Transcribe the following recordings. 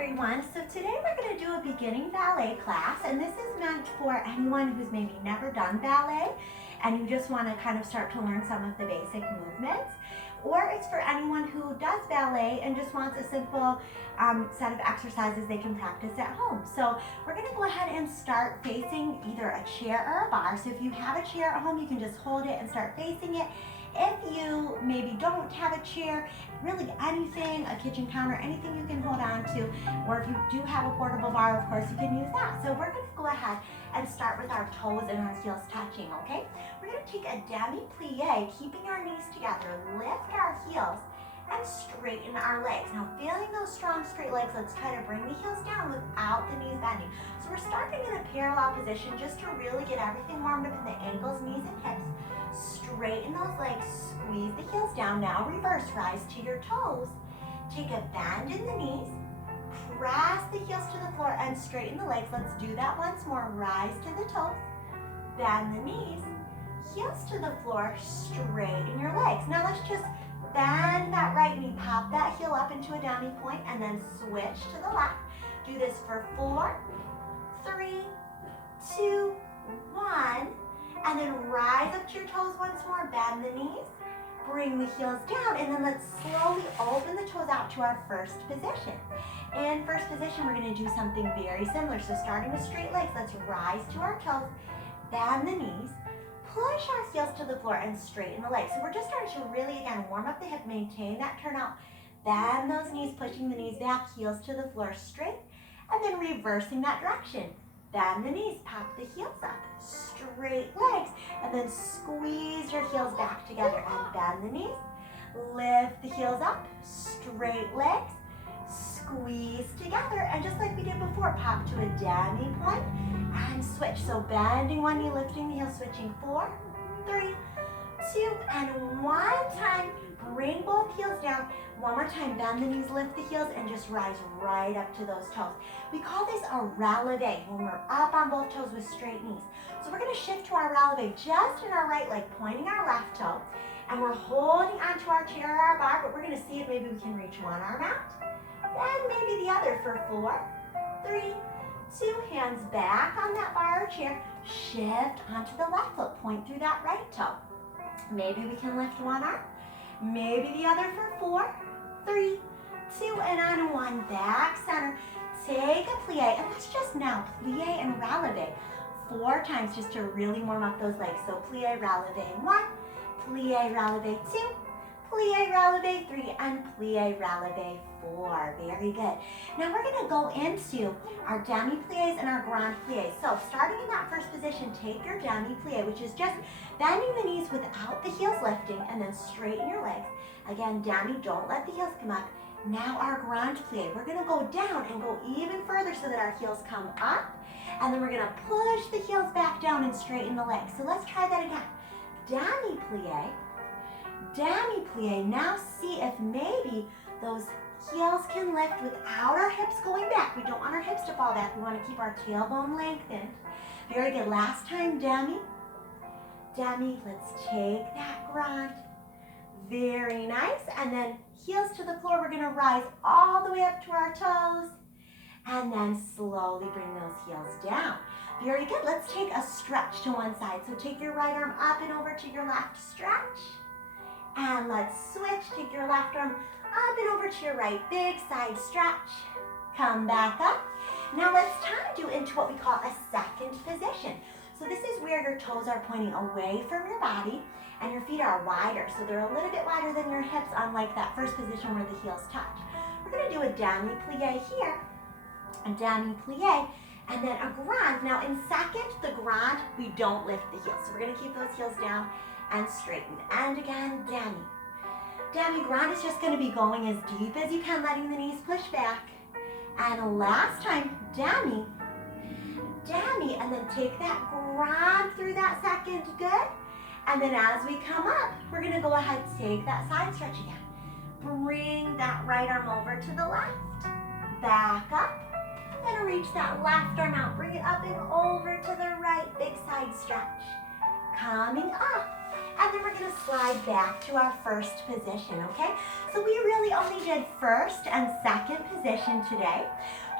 everyone. So today we're going to do a beginning ballet class, and this is meant for anyone who's maybe never done ballet and you just want to kind of start to learn some of the basic movements, or it's for anyone who does ballet and just wants a simple set of exercises they can practice at home. So we're going to go ahead and start facing either a chair or a bar. So if you have a chair at home, you can just hold it and start facing it. If you maybe don't have a chair, really anything, a kitchen counter, anything you can hold on to, or if you do have a portable bar, of course, you can use that. So we're going to go ahead and start with our toes and our heels touching, okay? We're going to take a demi-plie, keeping our knees together, lift our heels, and straighten our legs. Now, feeling those strong, straight legs, let's try to bring the heels down without the knees bending. So we're starting in a parallel position just to really get everything warmed up in the ankles, knees, and hips. Straighten those legs, squeeze the heels down. Now reverse, rise to your toes. Take a bend in the knees, press the heels to the floor and straighten the legs. Let's do that once more. Rise to the toes, bend the knees, heels to the floor, straighten your legs. Now let's just bend that right knee, pop that heel up into a demi point, and then switch to the left. Do this for 4, 3, 2, 1. And then rise up to your toes once more, bend the knees, bring the heels down, and then let's slowly open the toes out to our first position. In first position, we're going to do something very similar. So starting with straight legs, let's rise to our toes, bend the knees, push our heels to the floor, and straighten the legs. So we're just starting to really, again, warm up the hip, maintain that turnout, bend those knees, pushing the knees back, heels to the floor straight, and then reversing that direction. Bend the knees, pop the heels up, straight legs, and then squeeze your heels back together and bend the knees. Lift the heels up, straight legs, squeeze together, and just like we did before, pop to a demi point and switch. So bending one knee, lifting the heel, switching 4, 3, 2, and 1 time. Bring both heels down. One more time, bend the knees, lift the heels, and just rise right up to those toes. We call this a releve when we're up on both toes with straight knees. So we're going to shift to our releve just in our right leg, pointing our left toe, and we're holding onto our chair or our bar, but we're going to see if maybe we can reach one arm out, then maybe the other for 4, 3, 2, hands back on that bar or chair, shift onto the left foot, point through that right toe. Maybe we can lift one arm, maybe the other for 4, 3, 2, and on 1, back center. Take a plie, and let's just now plie and releve 4 times just to really warm up those legs. So plie, releve 1, plie, releve 2, plie, releve 3, and plie, releve 4. Very good. Now we're going to go into our demi-plies and our grand plies. So starting in that first position, take your demi-plie, which is just bending the knees without the heels lifting, and then straighten your legs. Again, demi, don't let the heels come up. Now our grand plie, we're going to go down and go even further so that our heels come up, and then we're going to push the heels back down and straighten the legs. So let's try that again. Demi-plie, demi-plie. Now see if maybe those heels can lift without our hips going back. We don't want our hips to fall back. We want to keep our tailbone lengthened. Very good. Last time, demi. Demi, let's take that grand. Very nice. And then heels to the floor. We're going to rise all the way up to our toes. And then slowly bring those heels down. Very good. Let's take a stretch to one side. So take your right arm up and over to your left, stretch. And let's switch. Take your left arm up and over to your right, big side stretch. Come back up. Now let's turn you into what we call a second position. So this is where your toes are pointing away from your body and your feet are wider. So they're a little bit wider than your hips, unlike that first position where the heels touch. We're going to do a demi-plie here, a demi-plie, and then a grand. Now in second, the grand, we don't lift the heels. So we're going to keep those heels down and straighten. And again, demi. Demi grand is just going to be going as deep as you can, letting the knees push back. And last time, demi, demi, and then take that grand through that second, good. And then as we come up, we're going to go ahead, take that side stretch again. Bring that right arm over to the left, back up, and reach that left arm out. Bring it up and over to the right, big side stretch. Coming up, And then we're gonna slide back to our first position, okay? So we really only did first and second position today.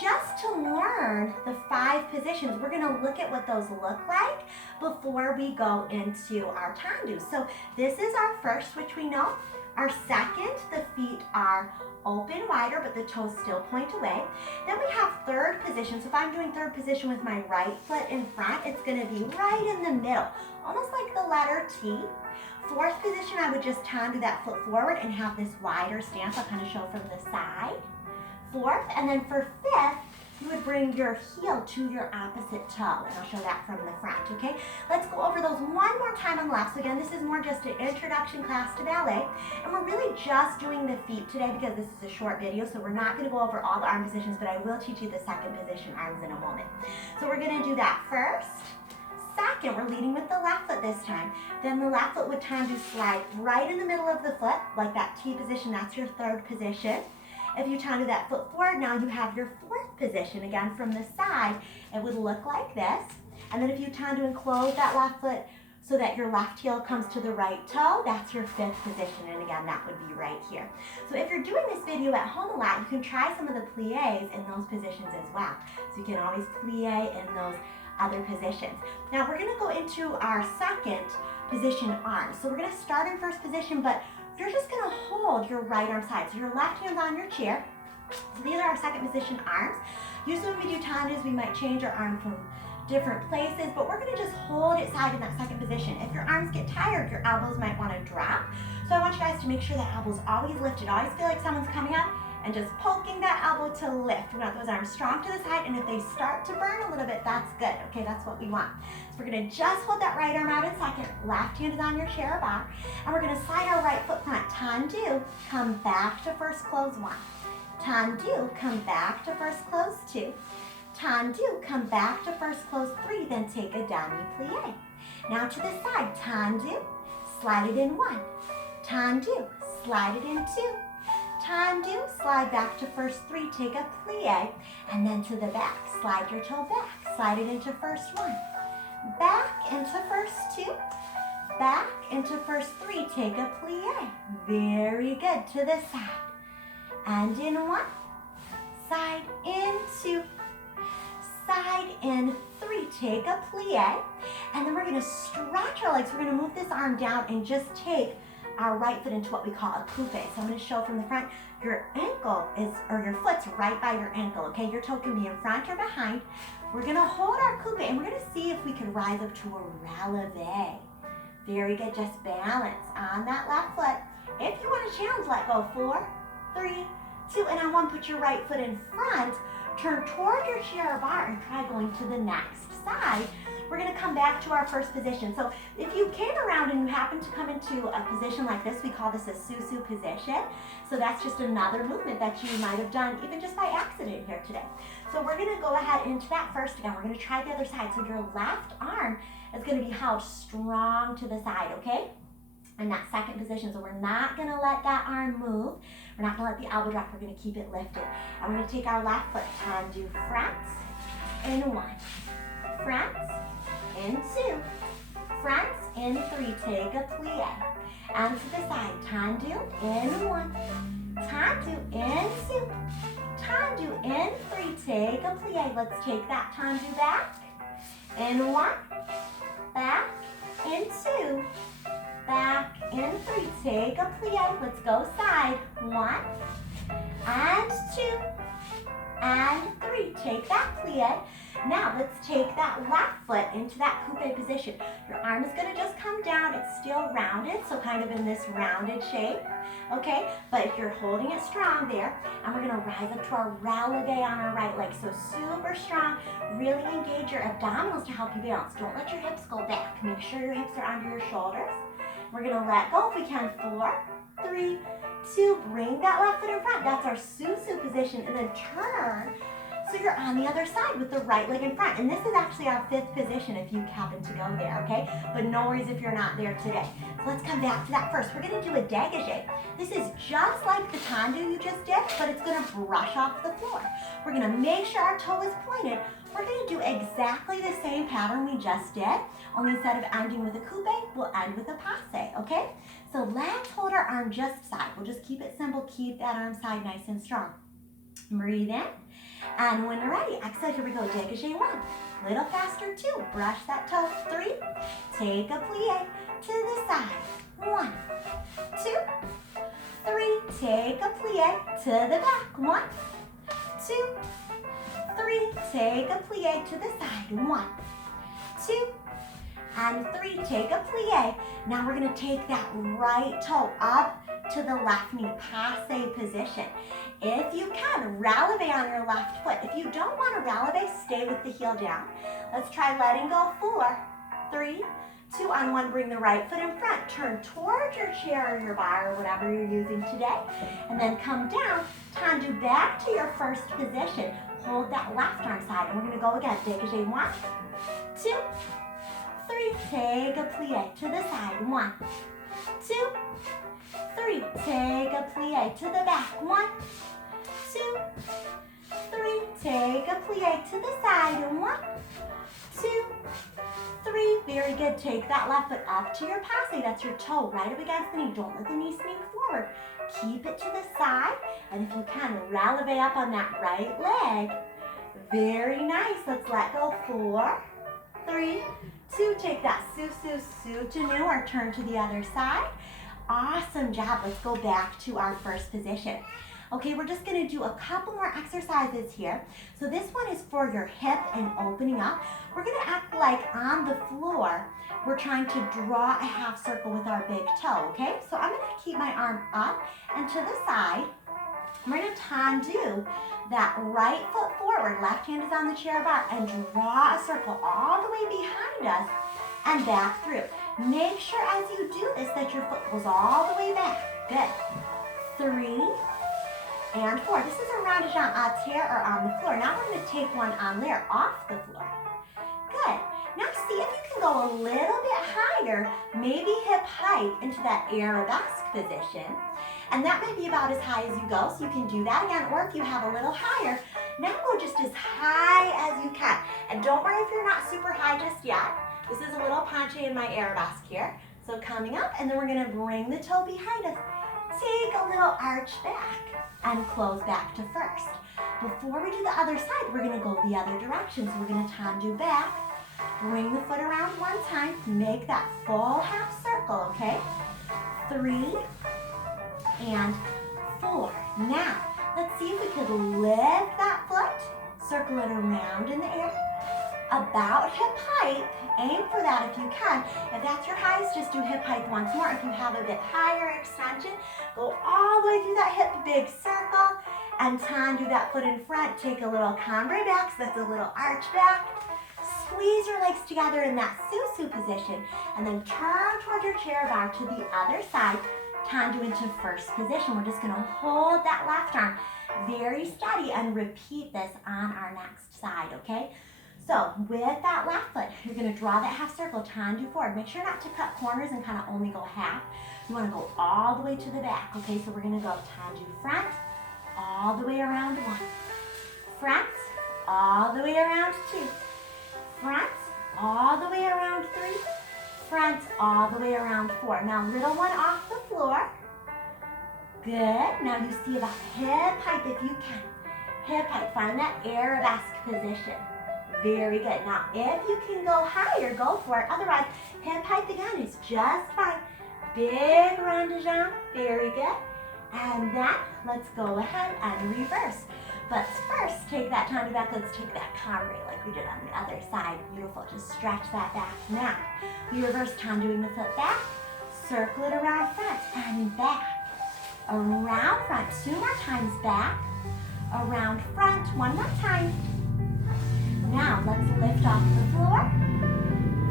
Just to learn the 5 positions, we're gonna look at what those look like before we go into our tendu. So this is our first, which we know. Our second, the feet are open wider, but the toes still point away. Then we have third position. So if I'm doing third position with my right foot in front, it's gonna be right in the middle, almost like the letter T. Fourth position, I would just tendu that foot forward and have this wider stance. I'll kind of show from the side. Fourth, and then for fifth, you would bring your heel to your opposite toe, and I'll show that from the front, okay? Let's go over those one more time on the left. So again, this is more just an introduction class to ballet, and we're really just doing the feet today because this is a short video, so we're not gonna go over all the arm positions, but I will teach you the second position arms in a moment. So we're gonna do that first. Second, we're leading with the left foot this time. Then the left foot would tendu slide right in the middle of the foot, like that T position, that's your third position. If you tendu that foot forward, now you have your fourth position. Again, from the side, it would look like this. And then if you tendu and close that left foot so that your left heel comes to the right toe, that's your fifth position. And again, that would be right here. So if you're doing this video at home a lot, you can try some of the pliés in those positions as well. So you can always plie in those other positions. Now we're gonna go into our second position arms. So we're gonna start in first position, but you're just gonna hold your right arm side. So your left hand's on your chair. So these are our second position arms. Usually when we do tandus, we might change our arm from different places, but we're gonna just hold it side in that second position. If your arms get tired, your elbows might wanna drop. So I want you guys to make sure that elbow's always lifted. Always feel like someone's coming up and just poking that elbow to lift. We want those arms strong to the side, and if they start to burn a little bit, that's good, okay? That's what we want. So we're gonna just hold that right arm out in second, left hand is on your chair or bar, and we're gonna slide our right foot front, tendu, come back to first close 1. Tendu, come back to first close 2. Tendu, come back to first close 3, then take a demi-plie. Now to the side, tendu, slide it in 1. Tendu, slide it in 2. Tendu, slide back to first 3, take a plie, and then to the back, slide your toe back, slide it into first 1, back into first 2, back into first 3, take a plie. Very good, to the side, and in 1, side in 2, side in 3, take a plie, and then we're gonna stretch our legs. We're gonna move this arm down and just take our right foot into what we call a coupe. So I'm going to show from the front. Your ankle is, or your foot's right by your ankle, okay? Your toe can be in front or behind. We're going to hold our coupe and we're going to see if we can rise up to a releve. Very good, just balance on that left foot. If you want to challenge, let go. 4, 3, 2, and on 1, put your right foot in front, turn toward your chair or bar and try going to the next side. We're gonna come back to our first position. So if you came around and you happen to come into a position like this, we call this a susu position. So that's just another movement that you might have done even just by accident here today. So we're gonna go ahead into that first again. We're gonna try the other side. So your left arm is gonna be held strong to the side, okay? In that second position. So we're not gonna let that arm move. We're not gonna let the elbow drop. We're gonna keep it lifted. And we're gonna take our left foot, tendu front, in 1, front, in 2, front, in 3, take a plie, and to the side, tendu, in 1, tendu, in 2, tendu, in 3, take a plie. Let's take that tendu back, in 1, back, in 2, back, in 3, take a plie. Let's go side, 1, and 2, and 3, take that plie. Now let's take that left foot into that coupe position. Your arm is gonna just come down. It's still rounded, so kind of in this rounded shape, okay? But if you're holding it strong there, and we're gonna rise up to our releve on our right leg. So super strong, really engage your abdominals to help you balance. Don't let your hips go back. Make sure your hips are under your shoulders. We're gonna let go if we can. 4, 3, 2, bring that left foot in front. That's our susu position, and then turn So you're on the other side with the right leg in front. And this is actually our 5th position if you happen to go there, okay? But no worries if you're not there today. So let's come back to that first. We're gonna do a dégagé. This is just like the tendu you just did, but it's gonna brush off the floor. We're gonna make sure our toe is pointed. We're gonna do exactly the same pattern we just did, only instead of ending with a coupe, we'll end with a passe, okay? So let's hold our arm just side. We'll just keep it simple, keep that arm side nice and strong. Breathe in, and when you're ready, exhale, here we go, dégagé 1. Little faster 2, brush that toe, 3, take a plie to the side, 1, 2, 3, take a plie to the back, 1, 2, 3, take a plie to the side, 1, 2, and 3, take a plie. Now we're gonna take that right toe up to the left knee, passe position. If you can, releve on your left foot. If you don't want to releve, stay with the heel down. Let's try letting go, 4, 3, 2, on 1, bring the right foot in front. Turn towards your chair or your bar or whatever you're using today. And then come down, tendu back to your first position. Hold that left arm side. And we're going to go again. Dégagé 1, 2, 3, take a plie to the side, 1, 2, 3, take a plie to the back, 1, 2, 3, take a plie to the side, 1, 2, 3, very good. Take that left foot up to your passe, that's your toe right up against the knee. Don't let the knee sneak forward. Keep it to the side, and if you can, releve up on that right leg. Very nice. Let's let go, 4, 3, 2, take that soutenu or turn to the other side. Awesome job. Let's go back to our first position. Okay, we're just going to do a couple more exercises here. So this one is for your hip and opening up. We're going to act like on the floor, we're trying to draw a half circle with our big toe, okay? So I'm going to keep my arm up and to the side. We're going to tendu that right foot forward, left hand is on the chair bar, and draw a circle all the way behind us and back through. Make sure as you do this that your foot goes all the way back. Good. 3 and 4. This is a rondeggiant à terre or on the floor. Now we're going to take one en l'air off the floor. Good. Now see if you can go a little bit higher, maybe hip height into that arabesque position. And that might be about as high as you go, so you can do that again. Or if you have a little higher, now go just as high as you can. And don't worry if you're not super high just yet. This is a little penché in my arabesque here. So coming up, and then we're gonna bring the toe behind us. Take a little arch back and close back to first. Before we do the other side, we're gonna go the other direction. So we're gonna tendu back, bring the foot around one time, make that full half circle, okay? 3 and 4. Now, let's see if we could lift that foot, circle it around in the air, about hip height. Aim for that if you can. If that's your highest, just do hip height once more. If you have a bit higher extension, go all the way through that hip, big circle, and tendu that foot in front. Take a little cambre back, so that's a little arch back. Squeeze your legs together in that susu position, and then turn toward your chair bar to the other side. Tendu into first position. We're just going to hold that left arm very steady and repeat this on our next side, okay? So with that left foot, you're going to draw that half circle, tendu forward. Make sure not to cut corners and kind of only go half. You want to go all the way to the back, okay? So we're going to go tendu front, all the way around 1. Front, all the way around 2. Front, all the way around 3. Front, all the way around 4. Now little one off the floor. Good. Now you see about hip height if you can. Hip height, find that arabesque position. Very good. Now if you can go higher, go for it. Otherwise, hip height again is just fine. Big rondeggiant. Very good. And then let's go ahead and reverse. But first, take that tendu back. Let's take that cambre like we did on the other side. Beautiful. Just stretch that back. Now, we reverse tenduing the foot back. Circle it around front and back. Around front. 2 more times back. Around front. 1 more time. Now, let's lift off the floor.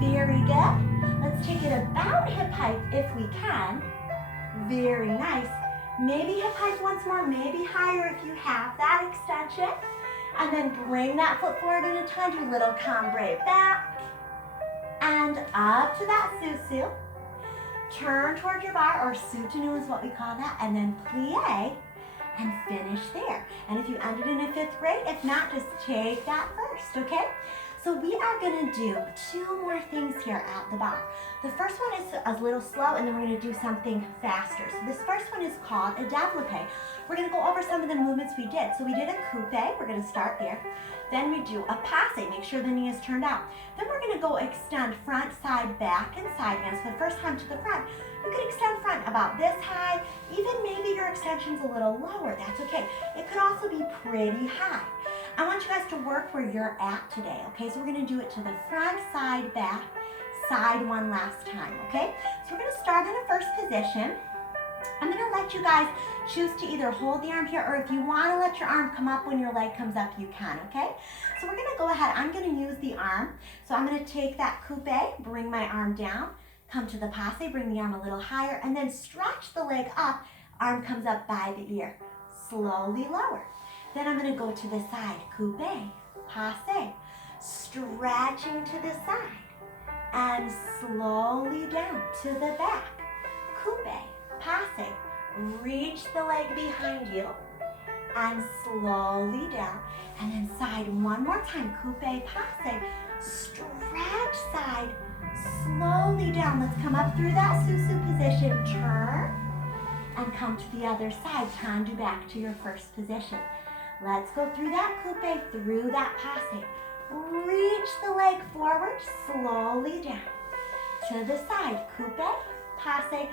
Very good. Let's take it about hip height if we can. Very nice. Maybe hip height once more, maybe higher if you have that extension. And then bring that foot forward in a tendu, little cambrai back. And up to that susu. Turn towards your bar, or soutenu is what we call that, and then plie, and finish there. And if you ended in a 5th grade, if not, just take that first, okay? So we are gonna do 2 more things here at the bar. The first one is a little slow, and then we're gonna do something faster. So this first one is called a développé. We're gonna go over some of the movements we did. So we did a coupe, we're gonna start there. Then we do a passe, make sure the knee is turned out. Then we're gonna go extend front, side, back, and side again. So the first time to the front, you can extend front about this high, even maybe your extension's a little lower, that's okay. It could also be pretty high. I want you guys to work where you're at today, okay? So we're gonna do it to the front, side, back, side one last time, okay? So we're gonna start in a first position. I'm gonna let you guys choose to either hold the arm here, or if you wanna let your arm come up when your leg comes up, you can, okay? So we're gonna go ahead, I'm gonna use the arm. So I'm gonna take that coupe, bring my arm down, come to the passe, bring the arm a little higher, and then stretch the leg up, arm comes up by the ear. Slowly lower. Then I'm gonna go to the side, coupe, passe, stretching to the side, and slowly down to the back, coupe, passe, reach the leg behind you, and slowly down, and then side one more time, coupe, passe, stretch side, slowly down. Let's come up through that susu position, turn, and come to the other side, tendu back to your first position. Let's go through that coupe, through that passe. Reach the leg forward, slowly down. To the side, coupe, passe,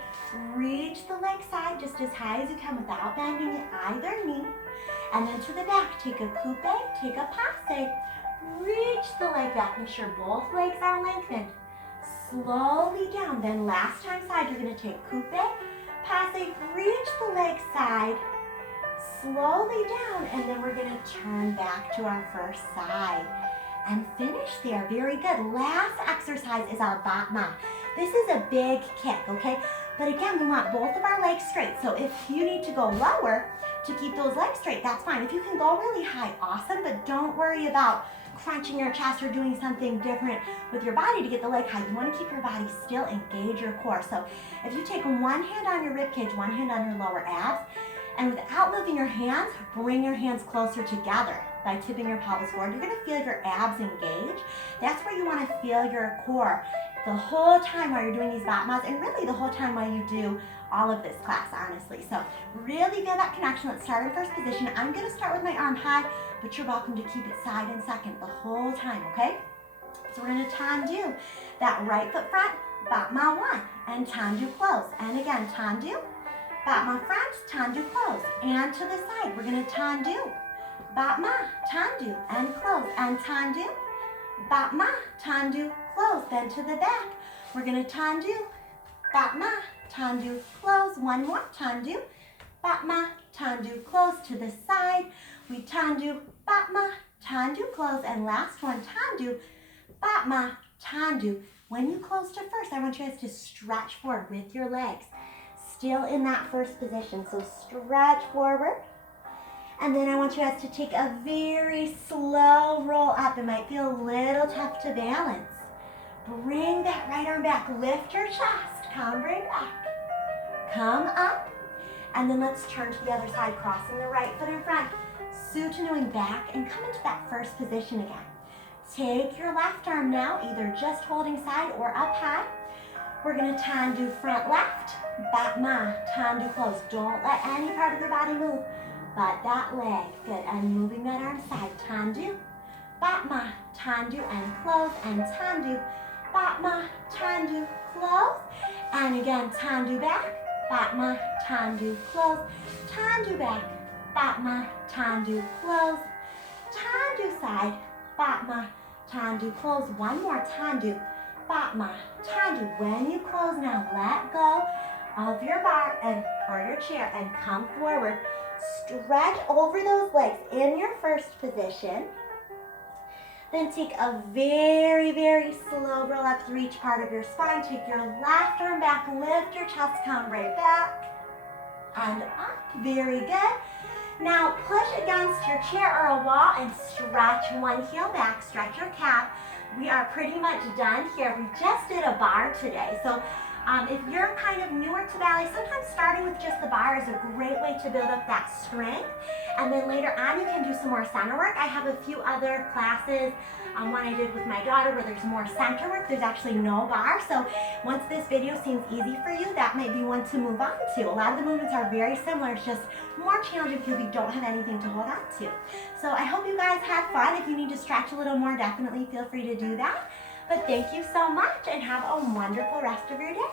reach the leg side just as high as you can without bending at either knee. And then to the back, take a coupe, take a passe, reach the leg back, make sure both legs are lengthened. Slowly down, then last time side, you're gonna take coupe, passe, reach the leg side, slowly down, and then we're gonna turn back to our first side and finish there. Very good. Last exercise is our battement. This is a big kick, okay? But again, we want both of our legs straight. So if you need to go lower to keep those legs straight, that's fine. If you can go really high, awesome, but don't worry about crunching your chest or doing something different with your body to get the leg high. You want to keep your body still, engage your core. So if you take one hand on your rib cage, one hand on your lower abs, and without moving your hands, bring your hands closer together by tipping your pelvis forward. You're gonna feel your abs engage. That's where you wanna feel your core the whole time while you're doing these battements, and really the whole time while you do all of this class, honestly. So really feel that connection. Let's start in first position. I'm gonna start with my arm high, but you're welcome to keep it side and second the whole time, okay? So we're gonna tendu that right foot front, battement one, and tendu close. And again, tendu, battement front, tendu close, and to the side. We're gonna tendu, battement, tendu, and close, and tendu, battement, tendu, close. Then to the back, we're gonna tendu, battement, tendu, close. One more, tendu, battement, tendu, close. To the side, we tendu, battement, tendu, close, and last one, tendu, battement, tendu. When you close to first, I want you guys to stretch forward with your legs. Still in that first position, so stretch forward. And then I want you guys to take a very slow roll up. It might feel a little tough to balance. Bring that right arm back, lift your chest, come right back. Come up, and then let's turn to the other side, crossing the right foot in front, soutenuing back, and come into that first position again. Take your left arm now, either just holding side or up high. We're gonna tendu front left, battement, tendu close. Don't let any part of your body move, but that leg. Good, and moving that arm side, tendu, battement, tendu, and close, and tendu, battement, tendu, close. And again, tendu back, battement, tendu, close, tendu back, battement, tendu, close, tendu side, battement, tendu, close. One more, tendu, battement, tendu. When you close now, let go of your bar or your chair and come forward. Stretch over those legs in your first position. Then take a very, very slow roll up through each part of your spine. Take your left arm back, lift your chest, come right back and up. Very good. Now push against your chair or a wall and stretch one heel back, stretch your calf. We are pretty much done here. We just did a bar today. So if you're kind of newer to ballet, sometimes starting with just the bar is a great way to build up that strength. And then later on, you can do some more center work. I have a few other classes, one I did with my daughter where there's more center work. There's actually no bar. So once this video seems easy for you, that might be one to move on to. A lot of the movements are very similar. It's just more challenging because you don't have anything to hold on to. So I hope you guys had fun. If you need to stretch a little more, definitely feel free to do that. But thank you so much and have a wonderful rest of your day.